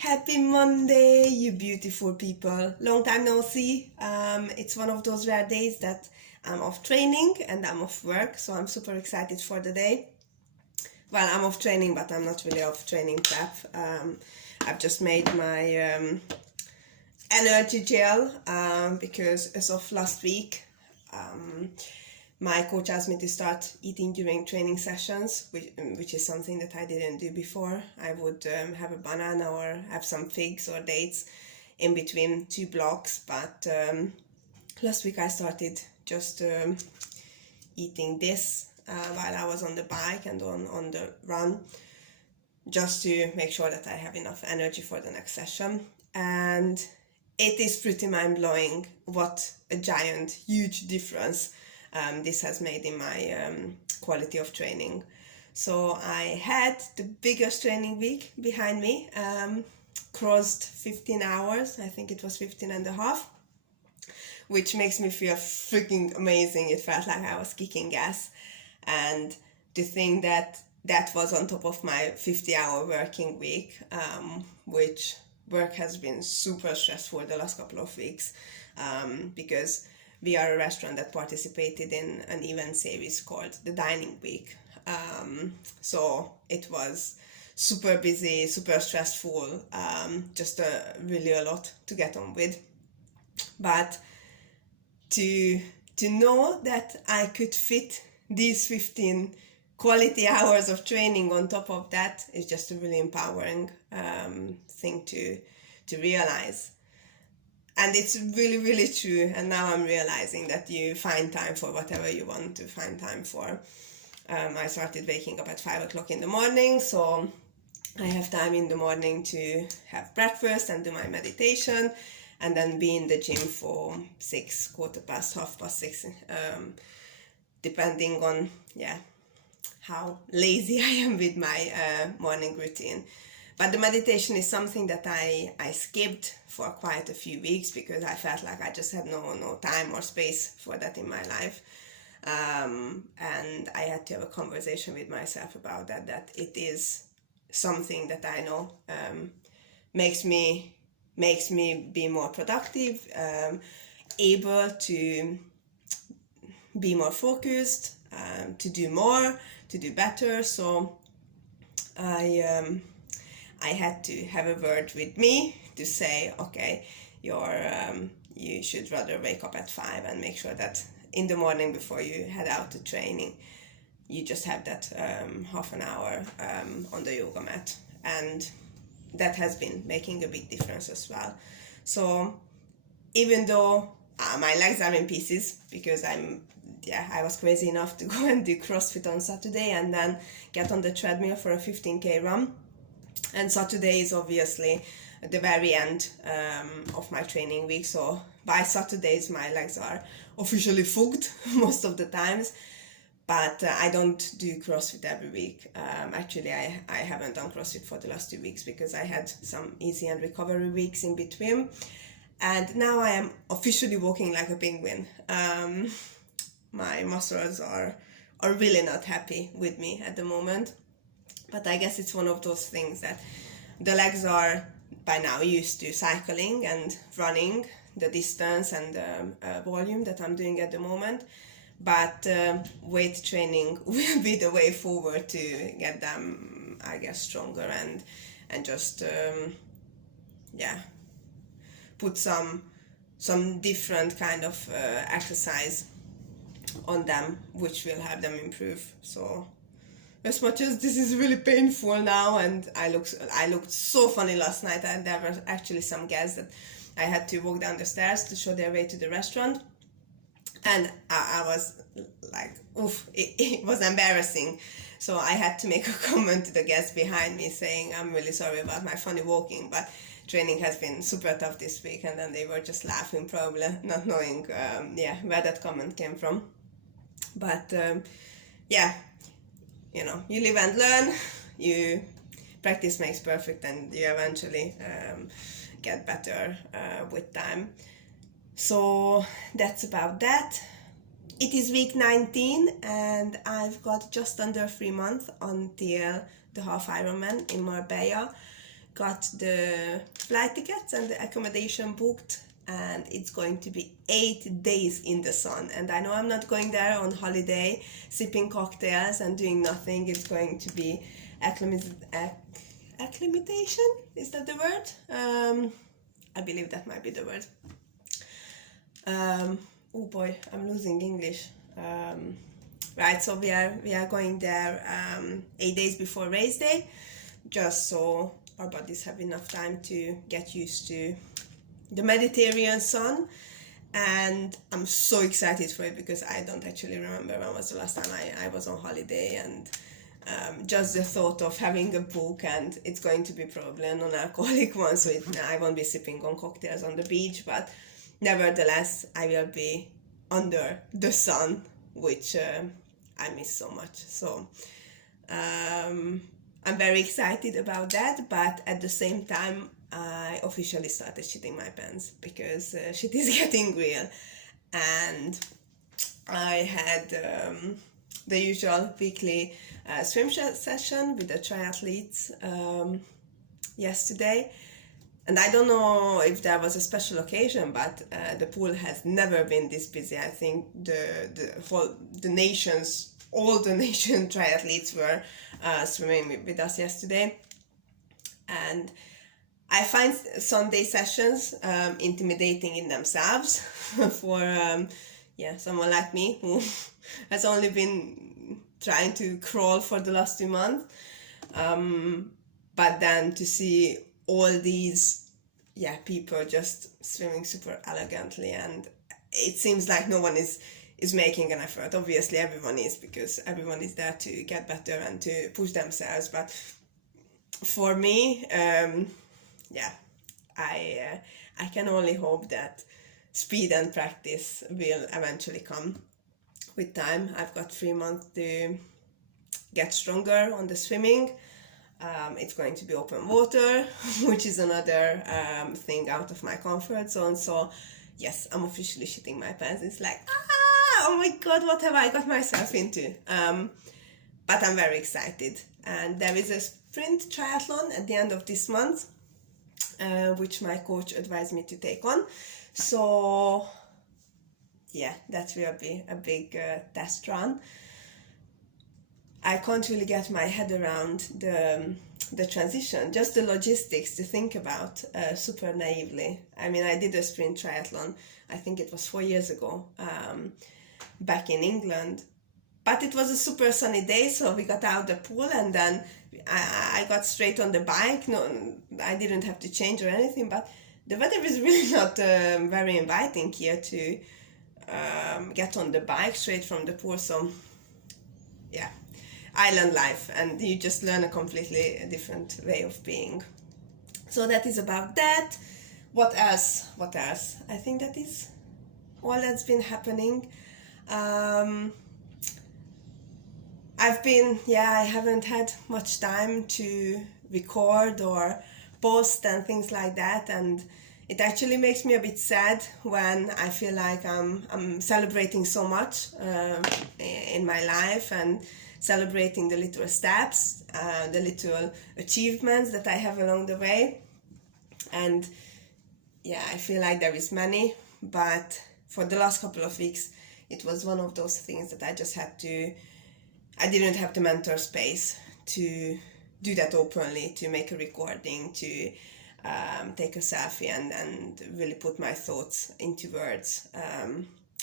Happy Monday, you beautiful people. Long time no see. It's one of those rare days that I'm off training and I'm off work, so I'm super excited for the day. Well, I'm off training, but I'm not really off training prep. I've just made my energy gel because as of last week, my coach asked me to start eating during training sessions, which is something that I didn't do before. I would have a banana or have some figs or dates in between 2 blocks, but last week I started just eating this while I was on the bike and on the run, just to make sure that I have enough energy for the next session. And it is pretty mind-blowing what a giant, huge difference this has made in my quality of training. So I had the biggest training week behind me, crossed 15 hours, I think it was 15 and a half, which makes me feel freaking amazing. It felt like I was kicking gas. And to think that that was on top of my 50-hour working week, which work has been super stressful the last couple of weeks, because we are a restaurant that participated in an event series called the Dining Week. So it was super busy, super stressful, just really a lot to get on with. But to know that I could fit these 15 quality hours of training on top of that is just a really empowering thing to realize. And it's really, really true. And now I'm realizing that you find time for whatever you want to find time for. I started waking up at 5 o'clock in the morning, so I have time in the morning to have breakfast and do my meditation, and then be in the gym for 6, 6:15, 6:30, depending on how lazy I am with my morning routine. But the meditation is something that I skipped for quite a few weeks because I felt like I just had no time or space for that in my life. And I had to have a conversation with myself about that it is something that I know makes me be more productive, able to be more focused, to do more, to do better. So I had to have a word with me to say, okay, you should rather wake up at 5 and make sure that in the morning before you head out to training, you just have that half an hour on the yoga mat. And that has been making a big difference as well. So even though my legs are in pieces because I was crazy enough to go and do CrossFit on Saturday and then get on the treadmill for a 15K run. And Saturday is obviously the very end of my training week. So by Saturdays, my legs are officially fogged most of the times. But I don't do CrossFit every week. Actually, I haven't done CrossFit for the last 2 weeks because I had some easy and recovery weeks in between. And now I am officially walking like a penguin. My muscles are really not happy with me at the moment. But I guess it's one of those things that the legs are by now used to cycling and running the distance and the volume that I'm doing at the moment. But weight training will be the way forward to get them, I guess, stronger and just put some different kind of exercise on them, which will help them improve. So as much as this is really painful now, and I looked so funny last night, and there were actually some guests that I had to walk down the stairs to show their way to the restaurant, and I was like, oof, it was embarrassing. So I had to make a comment to the guests behind me saying, I'm really sorry about my funny walking, but training has been super tough this week. And then they were just laughing, probably not knowing where that comment came from. But you live and learn, you practice makes perfect, and you eventually get better with time. So that's about that. It is week 19 and I've got just under 3 months until the half Ironman in Marbella. got the flight tickets and the accommodation booked, and it's going to be 8 days in the sun. And I know I'm not going there on holiday, sipping cocktails and doing nothing. It's going to be acclimatization, is that the word? I believe that might be the word. Oh boy, I'm losing English. Right, so we are going there 8 days before race day, just so our bodies have enough time to get used to the Mediterranean sun. And I'm so excited for it because I don't actually remember when was the last time I was on holiday, and just the thought of having a book, and it's going to be probably a non-alcoholic one, so I won't be sipping on cocktails on the beach, but nevertheless I will be under the sun, which I miss so much. So I'm very excited about that, but at the same time I officially started shitting my pants because shit is getting real. And I had the usual weekly swim session with the triathletes yesterday. And I don't know if there was a special occasion, but the pool has never been this busy. I think all the nation triathletes were swimming with us yesterday. And I find Sunday sessions intimidating in themselves for someone like me who has only been trying to crawl for the last 2 months. But then to see all these people just swimming super elegantly, and it seems like no one is making an effort. Obviously everyone is, because everyone is there to get better and to push themselves, but for me I can only hope that speed and practice will eventually come with time. I've got 3 months to get stronger on the swimming. It's going to be open water, which is another thing out of my comfort zone. So yes, I'm officially shitting my pants. It's like, oh my god, what have I got myself into? But I'm very excited. And there is a sprint triathlon at the end of this month, which my coach advised me to take on. So yeah, that will be a big test run. I can't really get my head around the transition, just the logistics to think about super naively. I mean, I did a sprint triathlon, I think it was 4 years ago, back in England. But it was a super sunny day, so we got out the pool and then I got straight on the bike. No, I didn't have to change or anything, but the weather is really not very inviting here to get on the bike straight from the pool. So yeah, island life, and you just learn a completely different way of being. So that is about that. What else? I think that is all that's been happening. I haven't had much time to record or post and things like that, and it actually makes me a bit sad when I feel like I'm celebrating so much in my life, and celebrating the little steps, the little achievements that I have along the way. And yeah, I feel like there is many, but for the last couple of weeks it was one of those things that I didn't have the mental space to do that openly, to make a recording, to take a selfie and really put my thoughts into words,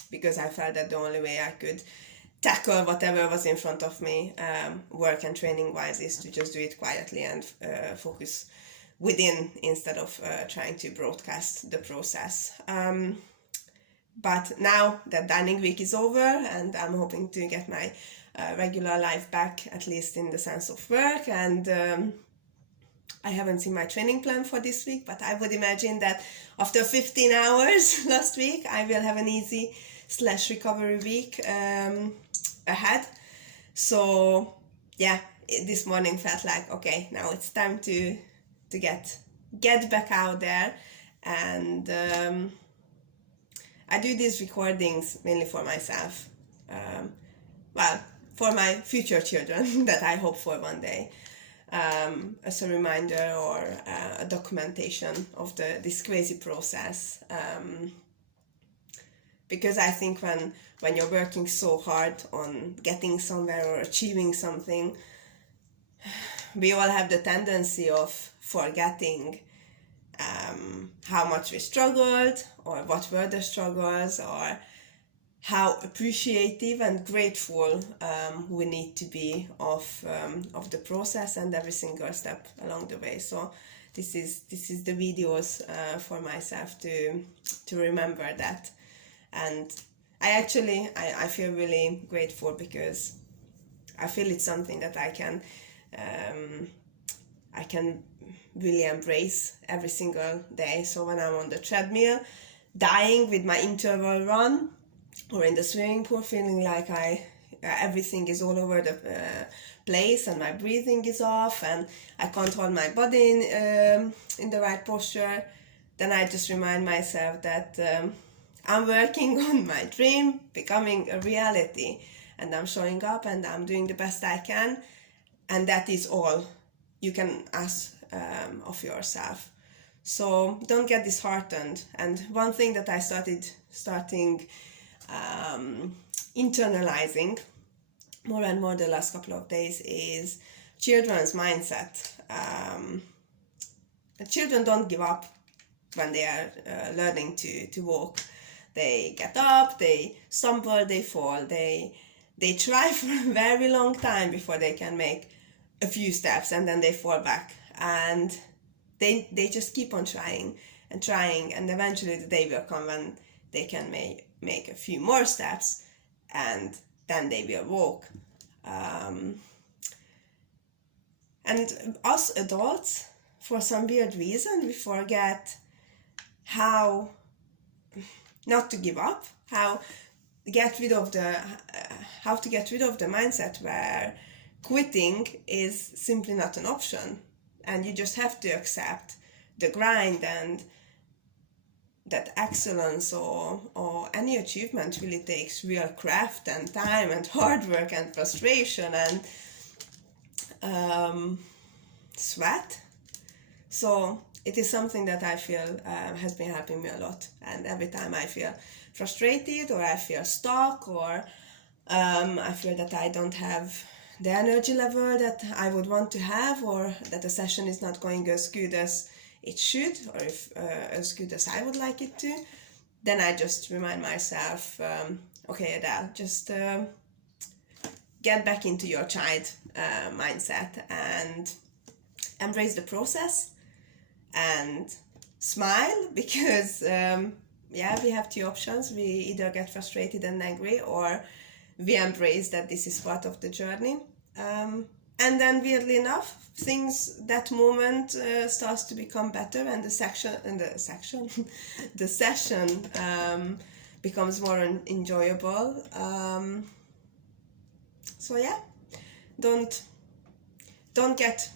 because I felt that the only way I could tackle whatever was in front of me, work and training wise, is to just do it quietly and focus within, instead of trying to broadcast the process. But now that dining week is over and I'm hoping to get my regular life back, at least in the sense of work, and I haven't seen my training plan for this week, but I would imagine that after 15 hours last week I will have an easy / recovery week ahead. So yeah, this morning felt like, okay, now it's time to get back out there. And I do these recordings mainly for myself, for my future children that I hope for one day. as a reminder or a documentation of this crazy process. Because I think when you're working so hard on getting somewhere or achieving something, we all have the tendency of forgetting how much we struggled, or what were the struggles, or how appreciative and grateful we need to be of the process and every single step along the way. So this is the videos for myself to remember that. And I feel really grateful, because I feel it's something that I can really embrace every single day. So when I'm on the treadmill, dying with my interval run, or in the swimming pool, feeling like everything is all over the place and my breathing is off and I can't hold my body in the right posture, then I just remind myself that I'm working on my dream becoming a reality, and I'm showing up and I'm doing the best I can, and that is all you can ask of yourself. So don't get disheartened. And one thing that I starting internalizing more and more the last couple of days is children's mindset. Children don't give up when they are learning to walk. They get up, they stumble, they fall, they try for a very long time before they can make a few steps, and then they fall back, and they just keep on trying and trying, and eventually the day will come when they can make a few more steps, and then they will walk. And us adults, for some weird reason, we forget how not to give up, how to get rid of the mindset where quitting is simply not an option, and you just have to accept the grind, and that excellence or any achievement really takes real craft and time and hard work and frustration and sweat. So it is something that I feel has been helping me a lot. And every time I feel frustrated, or I feel stuck, or I feel that I don't have the energy level that I would want to have, or that the session is not going as good as it should, or as good as I would like it to, then I just remind myself, okay, Adele, just get back into your child mindset and embrace the process and smile, because we have two options. We either get frustrated and angry, or we embrace that this is part of the journey. And then, weirdly enough, that moment starts to become better, and the session becomes more enjoyable. So yeah, don't get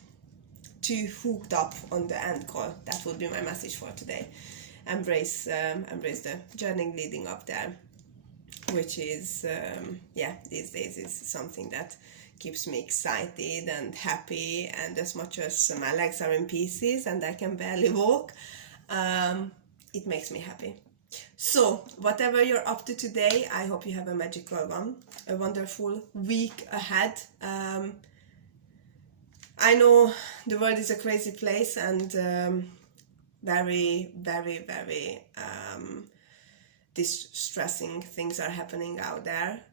too hooked up on the end goal. That would be my message for today. Embrace the journey leading up there, which is these days is something that keeps me excited and happy, and as much as my legs are in pieces and I can barely walk, it makes me happy. So whatever you're up to today, I hope you have a magical one, a wonderful week ahead. I know the world is a crazy place, and very, very, very distressing things are happening out there.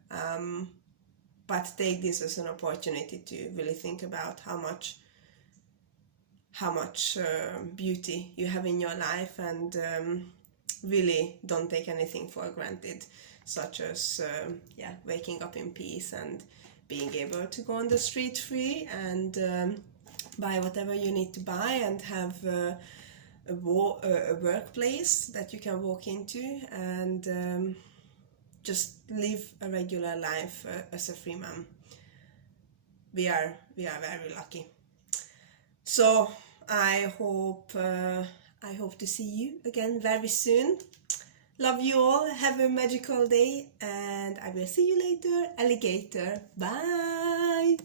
But take this as an opportunity to really think about how much beauty you have in your life, and really don't take anything for granted, such as waking up in peace and being able to go on the street free and buy whatever you need to buy, and have a workplace that you can walk into, and just live a regular life as a free mom. We are very lucky. So I hope to see you again very soon. Love you all. Have a magical day, and I will see you later. Alligator. Bye.